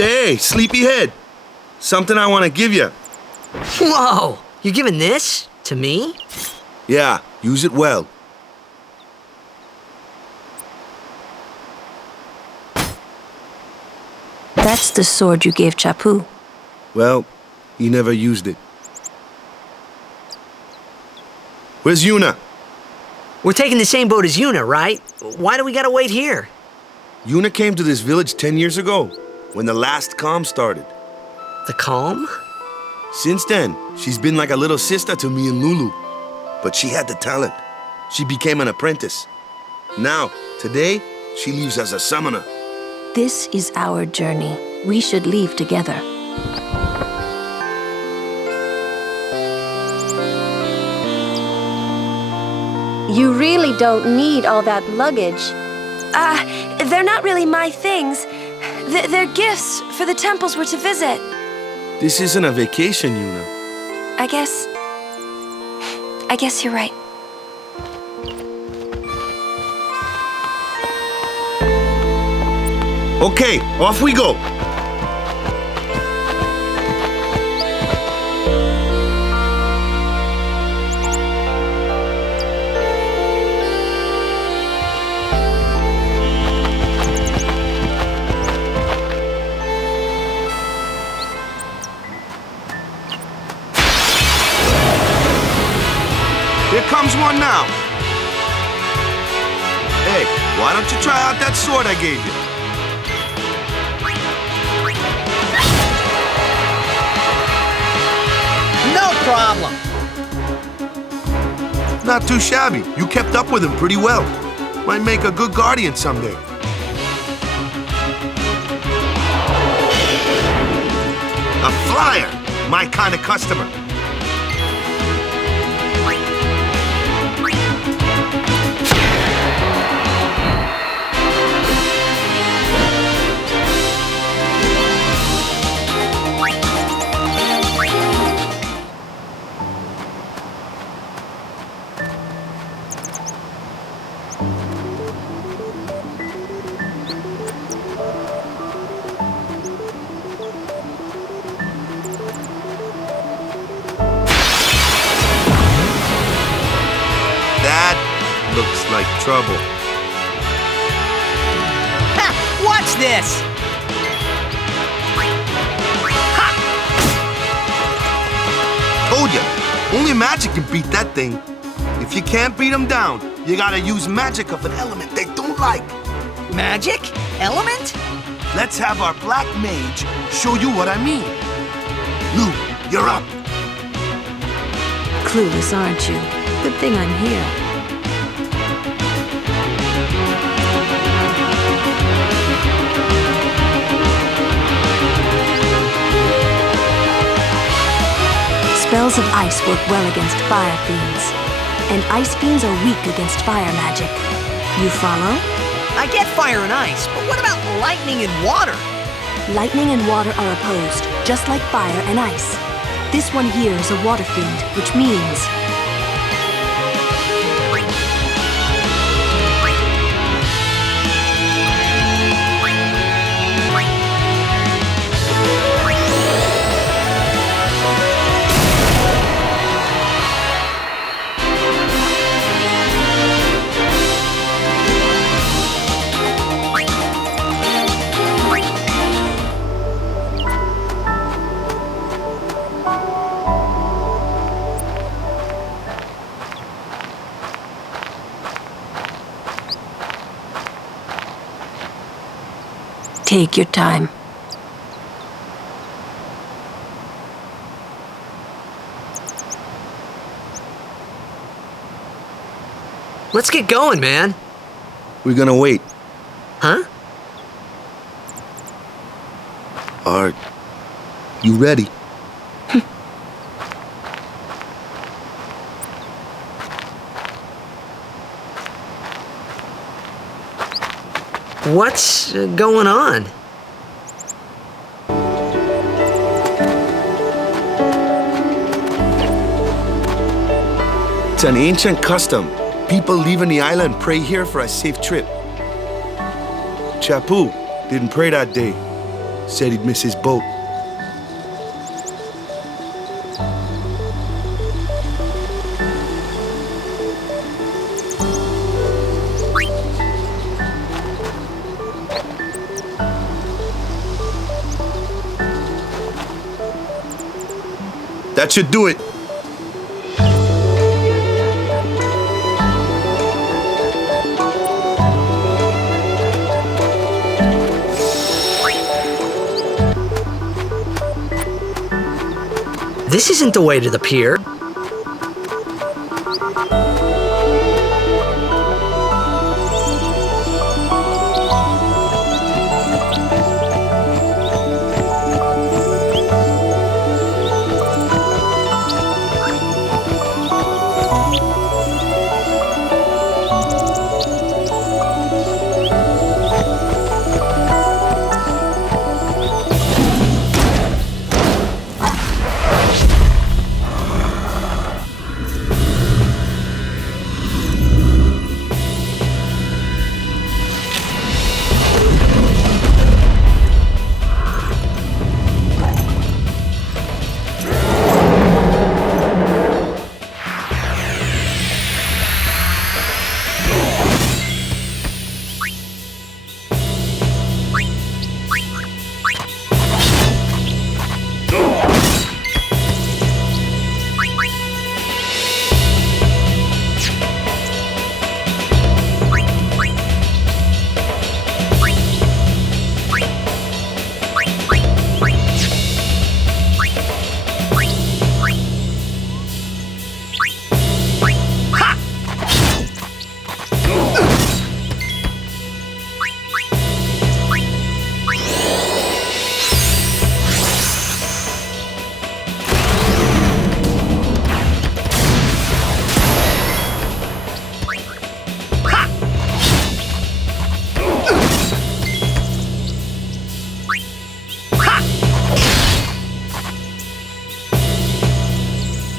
Hey, sleepyhead. Something I want to give you. Whoa! You're giving this to me? Yeah, use it well. That's the sword you gave Chapu. Well, he never used it. Where's Yuna? We're taking the same boat as Yuna, right? Why do we gotta wait here? Yuna came to this village 10 years ago, when the last calm started. The calm? Since then, she's been like a little sister to me and Lulu. But she had the talent. She became an apprentice. Now, today, she leaves as a summoner. This is our journey. We should leave together. You really don't need all that luggage. They're not really my things. They're gifts for the temples we're to visit. This isn't a vacation, Yuna. I guess you're right. Okay, off we go. Here comes one now. Hey, why don't you try out that sword I gave you? No problem. Not too shabby. You kept up with him pretty well. Might make a good guardian someday. A flyer! My kind of customer. Looks like trouble. Ha! Watch this! Ha! Told ya, only magic can beat that thing. If you can't beat them down, you gotta use magic of an element they don't like. Magic? Element? Let's have our black mage show you what I mean. Lou, you're up. Clueless, aren't you? Good thing I'm here. Spells of ice work well against fire fiends, and ice fiends are weak against fire magic. You follow? I get fire and ice, but what about lightning and water? Lightning and water are opposed, just like fire and ice. This one here is a water fiend, which means... Take your time. Let's get going, man. We're gonna wait. Huh? Are you ready? What's going on? It's an ancient custom. People leaving the island pray here for a safe trip. Chapu didn't pray that day. Said he'd miss his boat. That should do it. This isn't the way to the pier.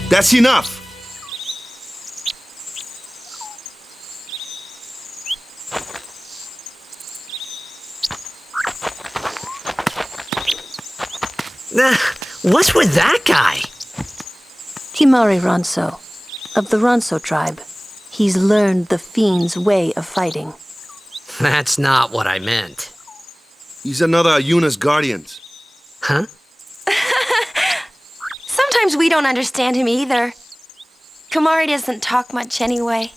That's enough. What's with that guy? Himari Ronso, of the Ronso tribe. He's learned the fiend's way of fighting. That's not what I meant. He's another Yuna's guardians. Huh? Sometimes we don't understand him either. Kumari doesn't talk much anyway.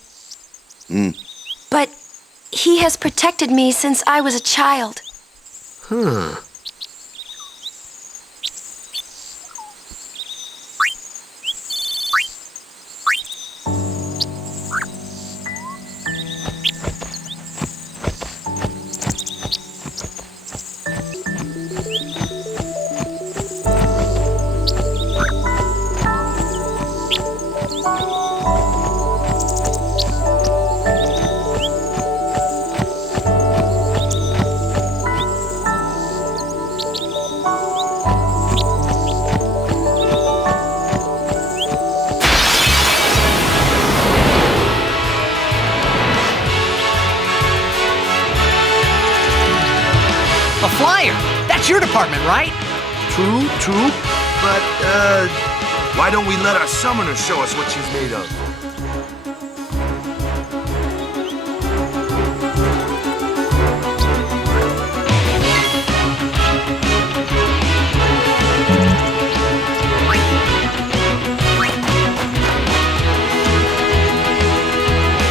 But he has protected me since I was a child. Huh. A flyer! That's your department, right? True. But, why don't we let our summoner show us what she's made of?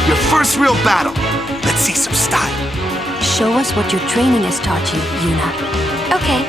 Your first real battle. Let's see some style. Show us what your training has taught you, Yuna. Okay.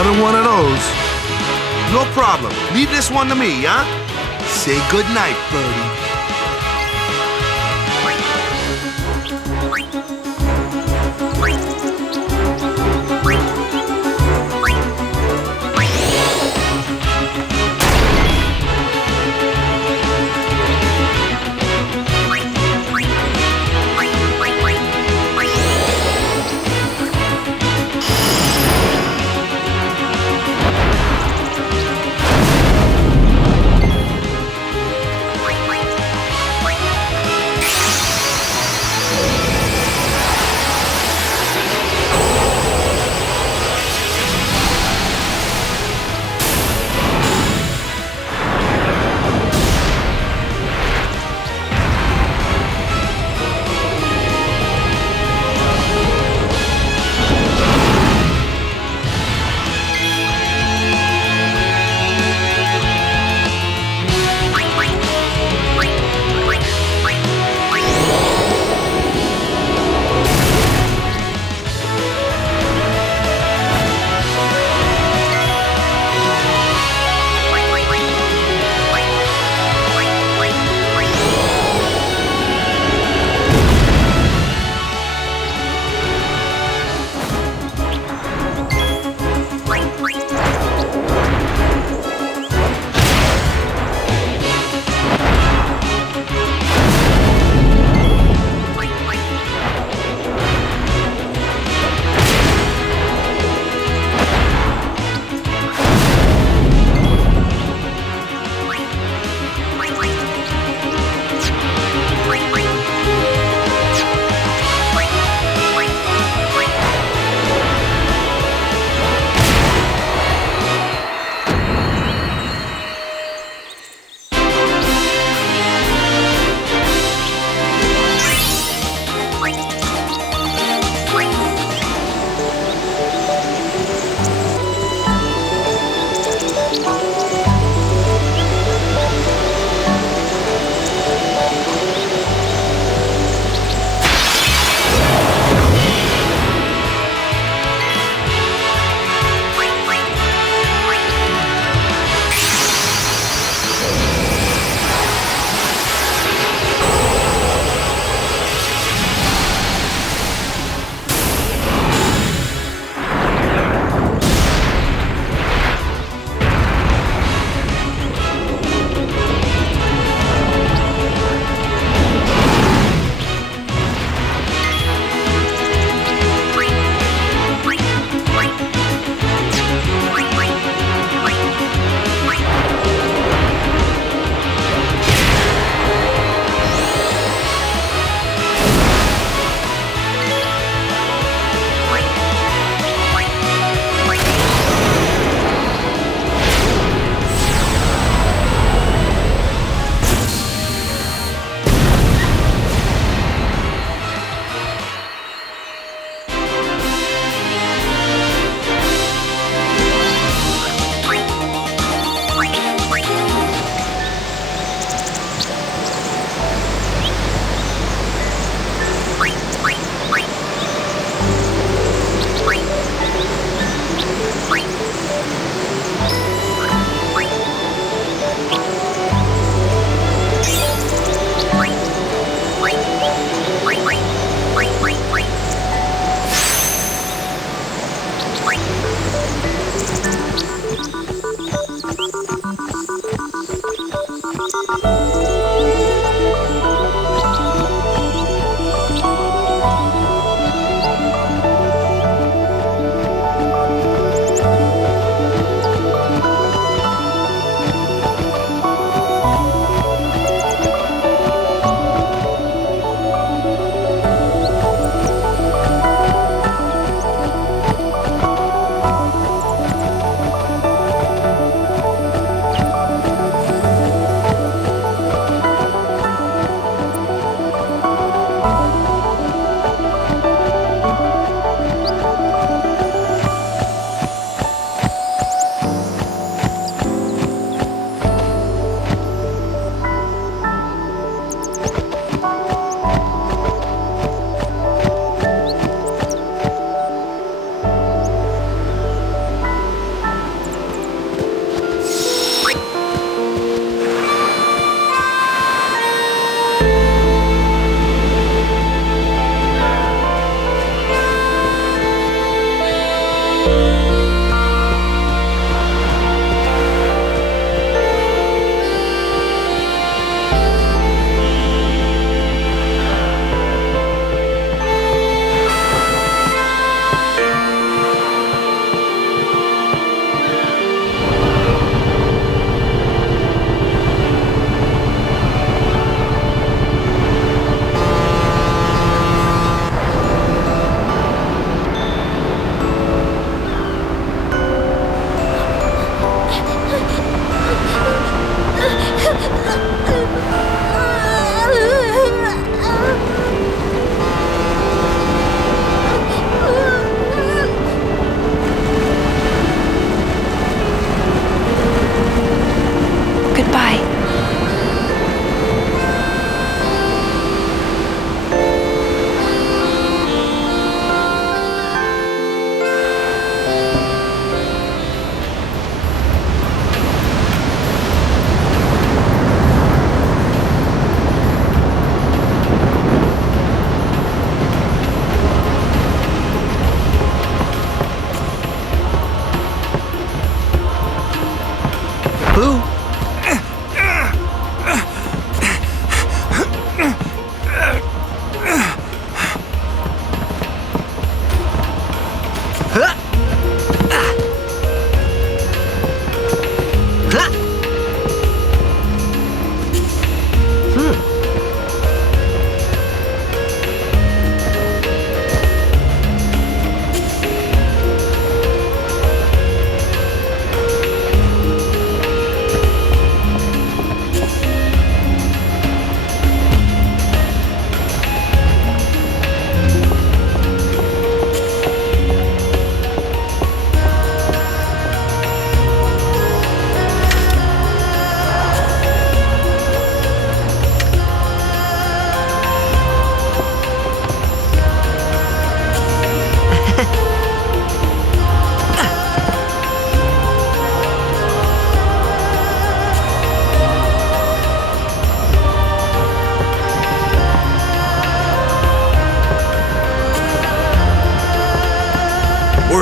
Another one of those. No problem. Leave this one to me, huh? Say goodnight, birdie.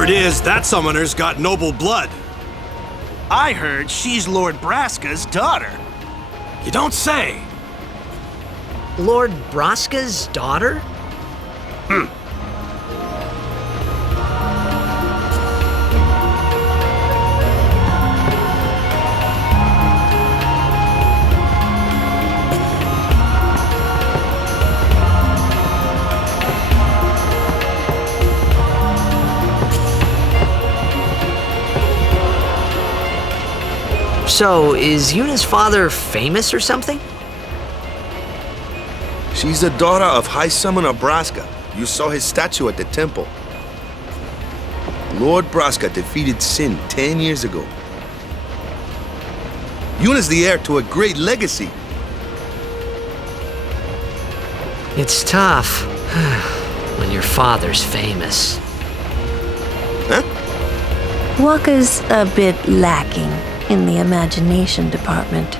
Word is that summoner's got noble blood. I heard she's Lord Braska's daughter. You don't say. Lord Braska's daughter? So, is Yuna's father famous or something? She's the daughter of High Summoner Braska. You saw his statue at the temple. Lord Braska defeated Sin 10 years ago. Yuna's the heir to a great legacy. It's tough when your father's famous. Huh? Wakka's a bit lacking in the imagination department.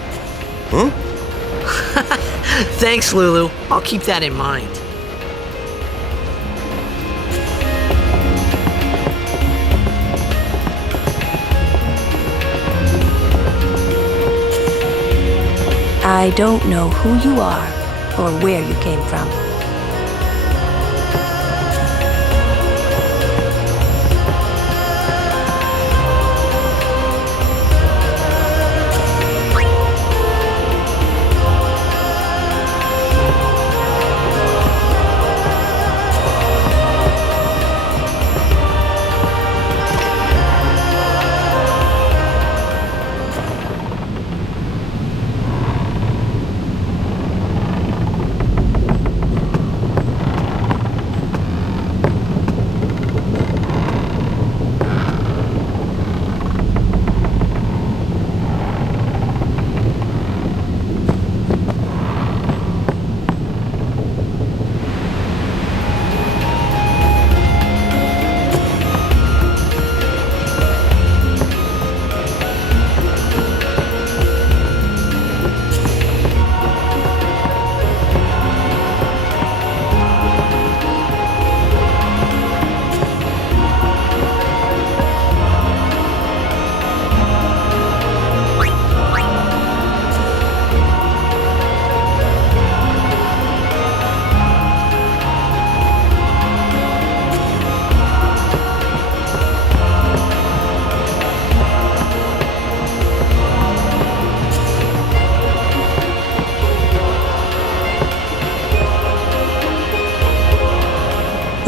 Huh? Thanks, Lulu. I'll keep that in mind. I don't know who you are or where you came from.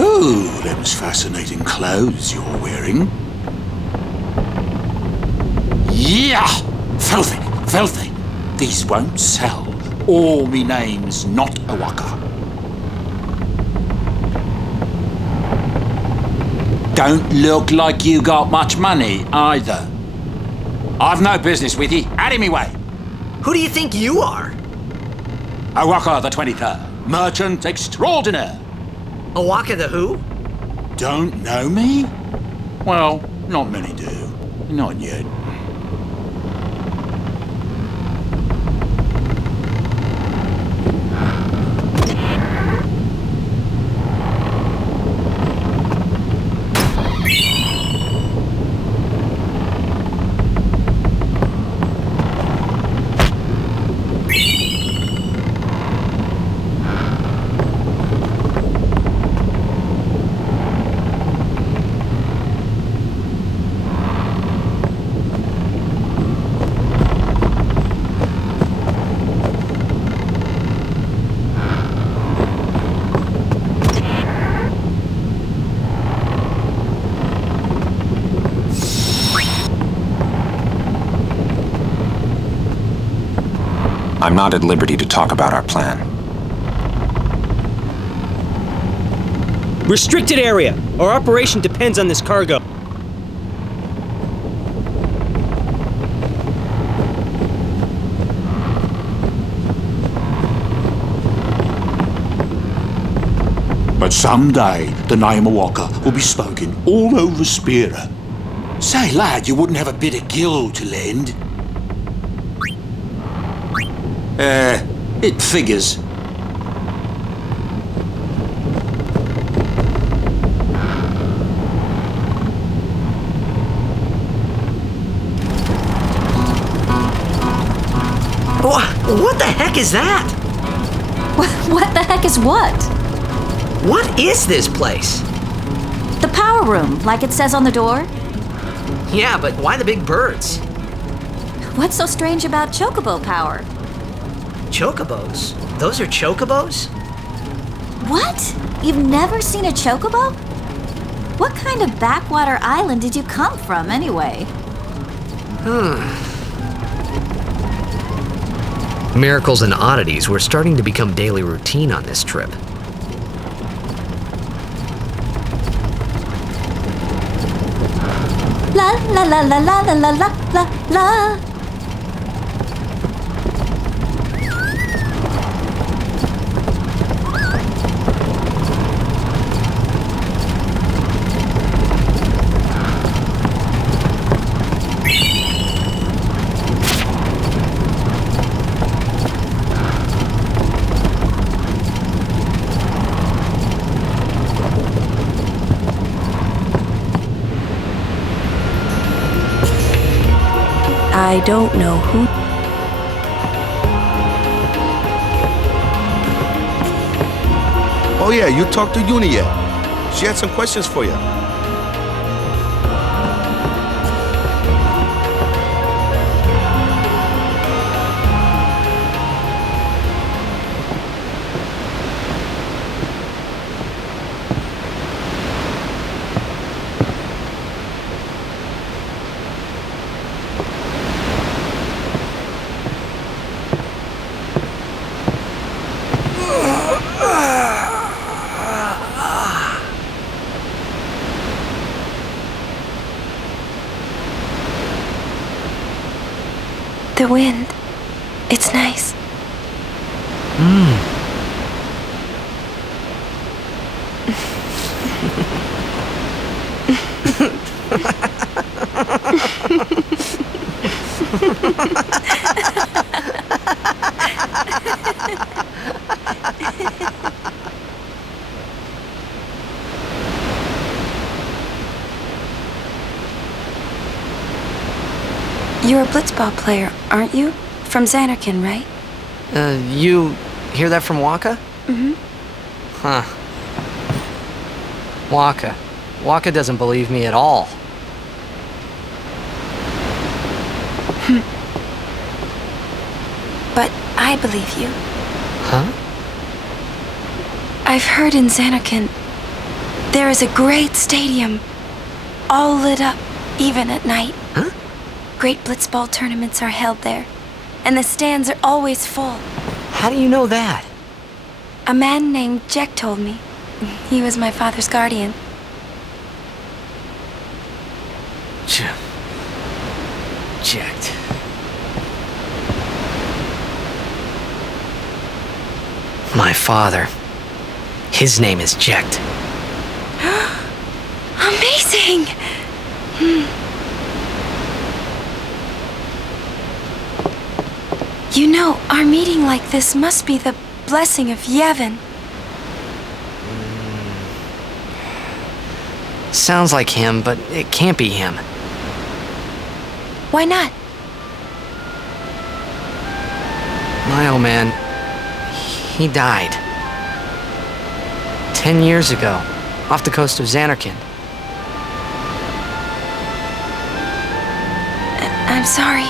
Oh, them's fascinating clothes you're wearing. Yeah! Filthy, filthy. These won't sell. Or me name's not Awaka. Don't look like you got much money, either. I've no business with you. Out of me way. Who do you think you are? Awaka the 23rd. Merchant extraordinaire. Awaka the who? Don't know me? Well, not many do. Not yet. I'm not at liberty to talk about our plan. Restricted area. Our operation depends on this cargo. But someday, the name of Walker will be spoken all over Spira. Say, lad, you wouldn't have a bit of gill to lend? It figures. What the heck is that? What the heck is what? What is this place? The power room, like it says on the door. Yeah, but why the big birds? What's so strange about chocobo power? Chocobos? Those are chocobos? What? You've never seen a chocobo? What kind of backwater island did you come from, anyway? Miracles and oddities were starting to become daily routine on this trip. La la la la la la la la la la. I don't know who. Oh yeah, you talked to Uni yet? She had some questions for you. The wind. It's nice. You're a blitzball player, aren't you? From Xanarkin, right? You hear that from Waka? Mm-hmm. Huh. Waka. Waka doesn't believe me at all. But I believe you. Huh? I've heard in Xanarkin there is a great stadium, all lit up, even at night. Huh? Great blitzball tournaments are held there, and the stands are always full. How do you know that? A man named Jekkt told me. He was my father's guardian. Jekkt. My father. His name is Jekkt. Amazing! You know, our meeting like this must be the blessing of Yevon. Sounds like him, but it can't be him. Why not? My old man, he died. 10 years ago, off the coast of Xanarkin. I'm sorry.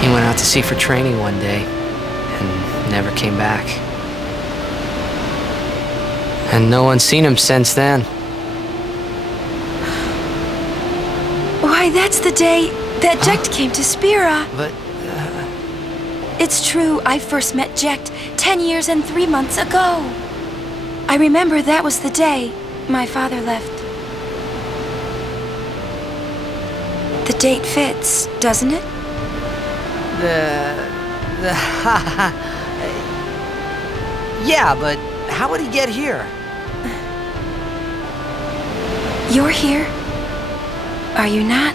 He went out to sea for training one day, and never came back. And no one's seen him since then. Why, that's the day that Jekkt came to Spira. But, It's true, I first met Jekkt 10 years and 3 months ago. I remember that was the day my father left. The date fits, doesn't it? Yeah, but how would he get here? You're here, are you not?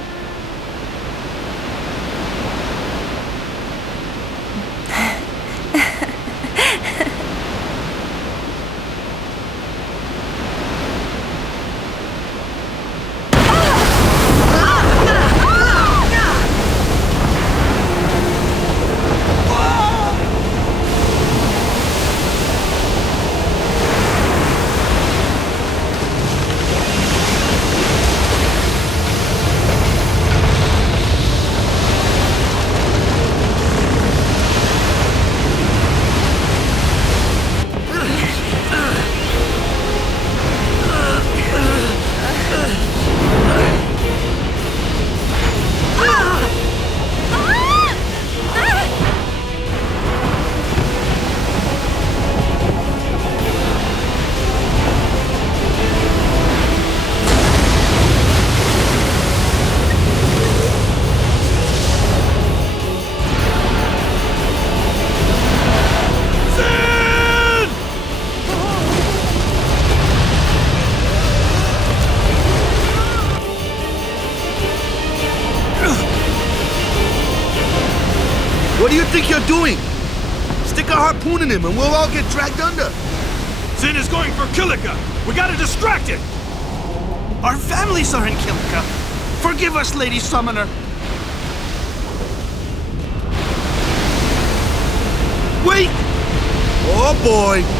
doing? Stick a harpoon in him and we'll all get dragged under. Sin is going for Kilika. We gotta distract it. Our families are in Kilika. Forgive us, Lady Summoner. Wait! Oh boy!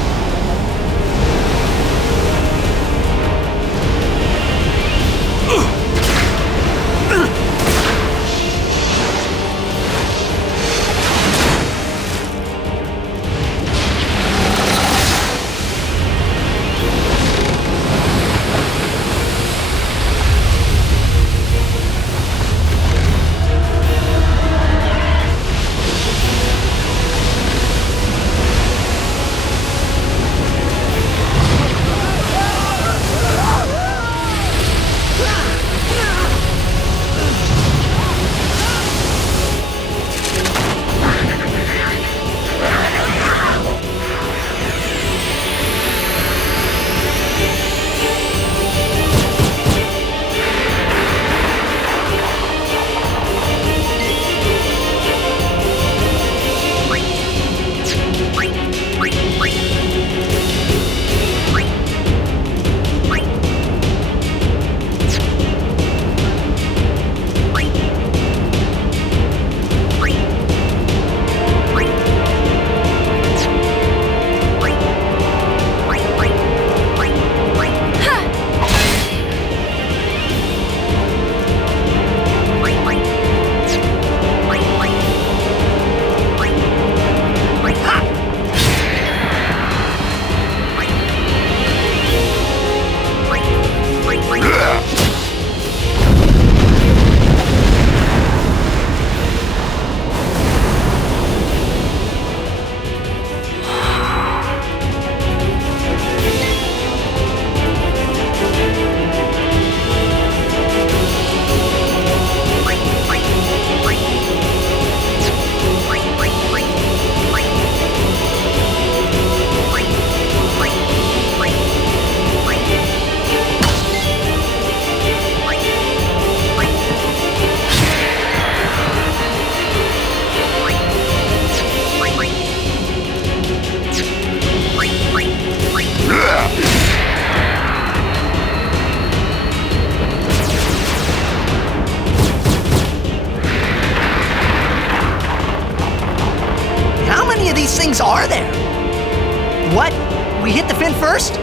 things are there? What? We hit the fin first?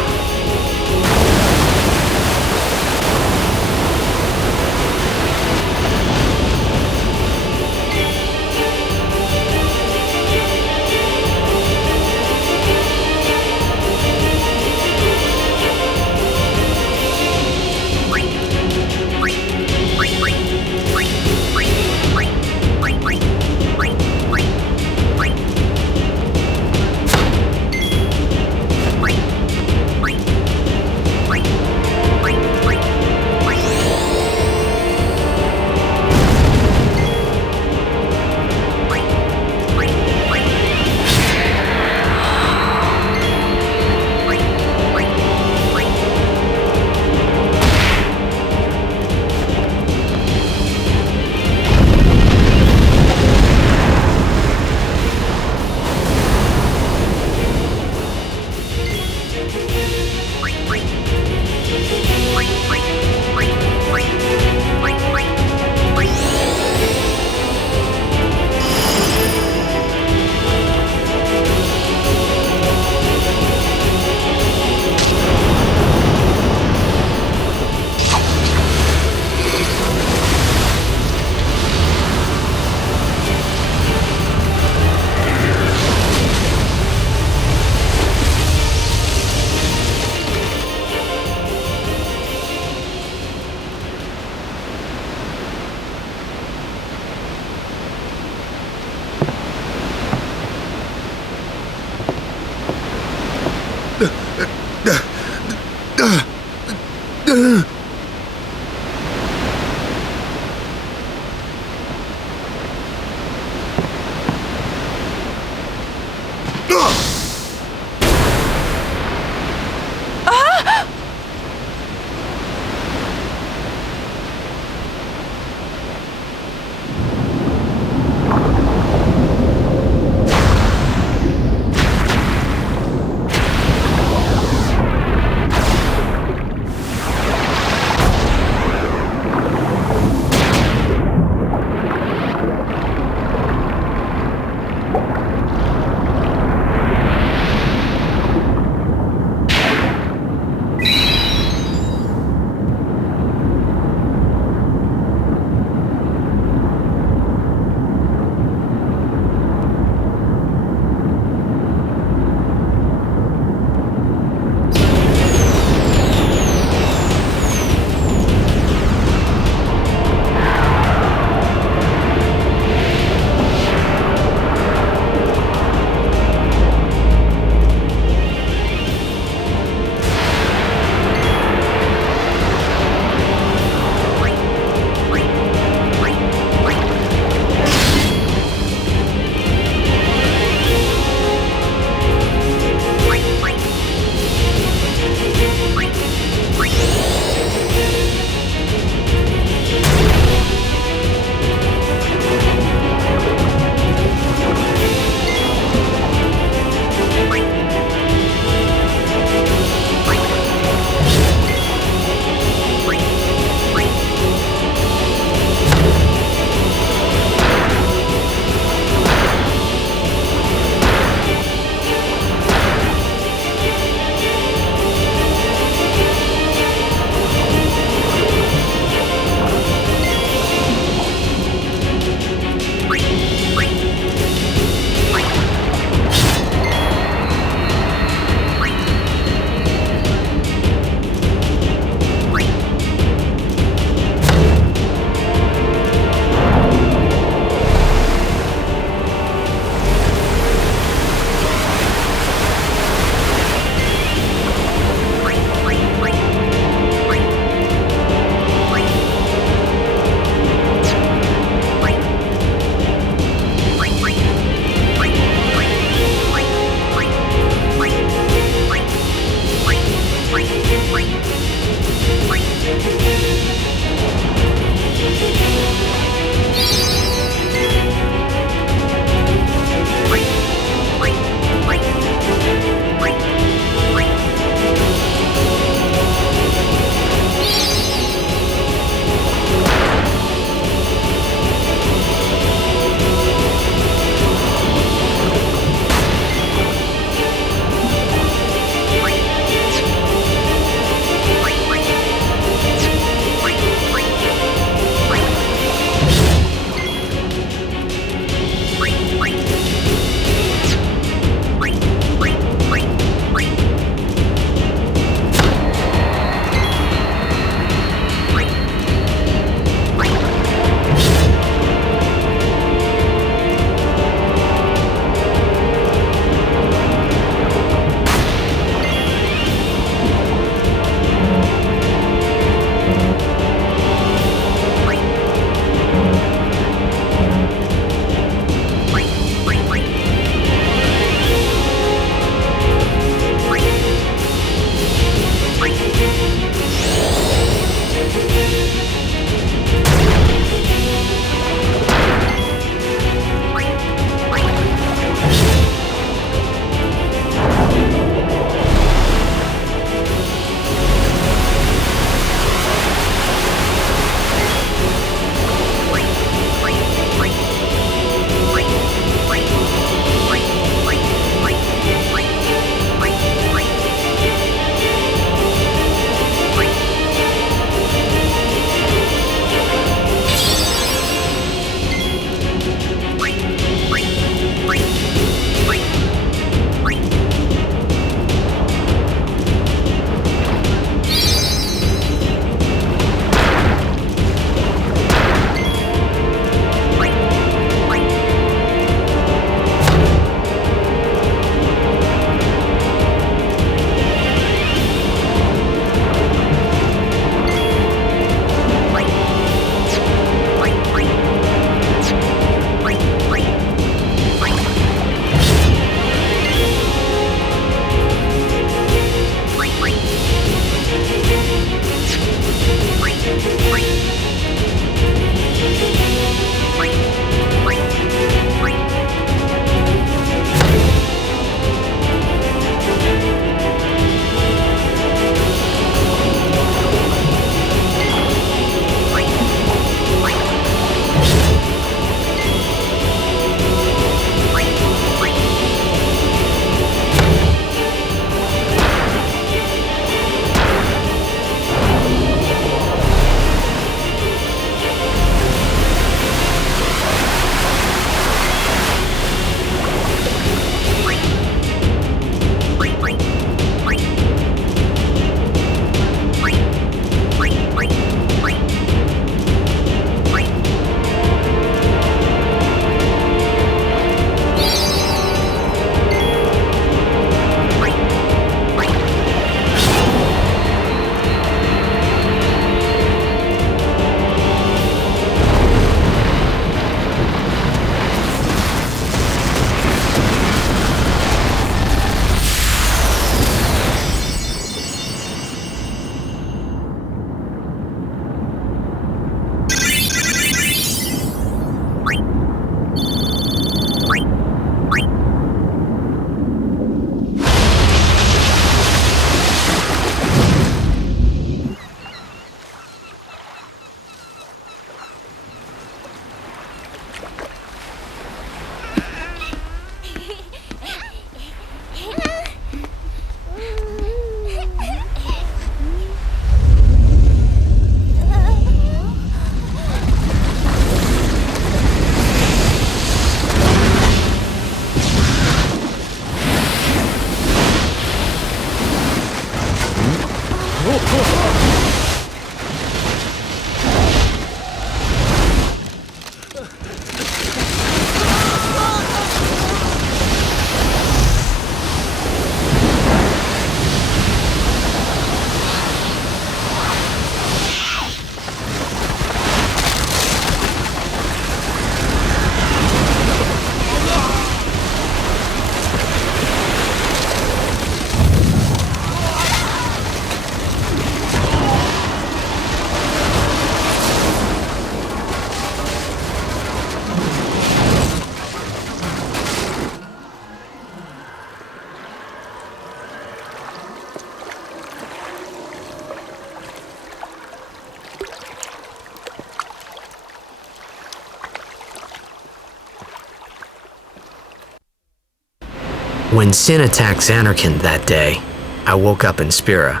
When Sin attacked Xanarkand that day, I woke up in Spira.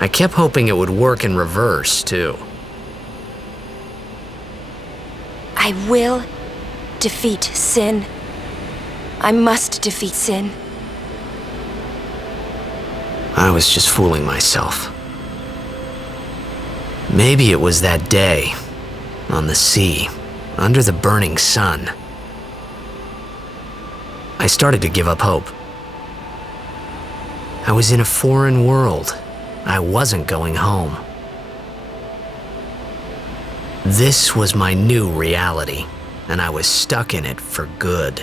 I kept hoping it would work in reverse, too. I will defeat Sin. I must defeat Sin. I was just fooling myself. Maybe it was that day, on the sea, under the burning sun. I started to give up hope. I was in a foreign world. I wasn't going home. This was my new reality, and I was stuck in it for good.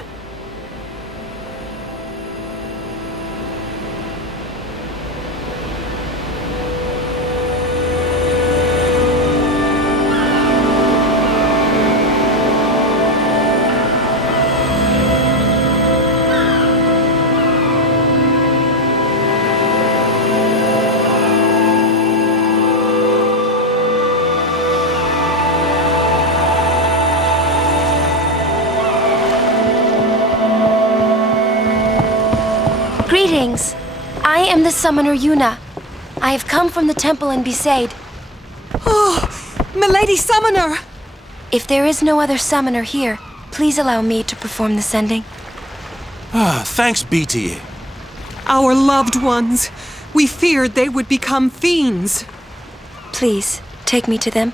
Greetings. I am the summoner Yuna. I have come from the temple in Besaid. Oh, Milady Summoner! If there is no other summoner here, please allow me to perform the sending. Thanks be to you. Our loved ones. We feared they would become fiends. Please, take me to them.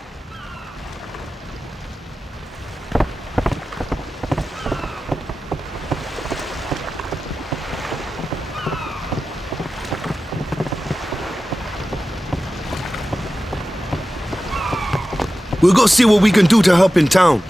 We'll go see what we can do to help in town.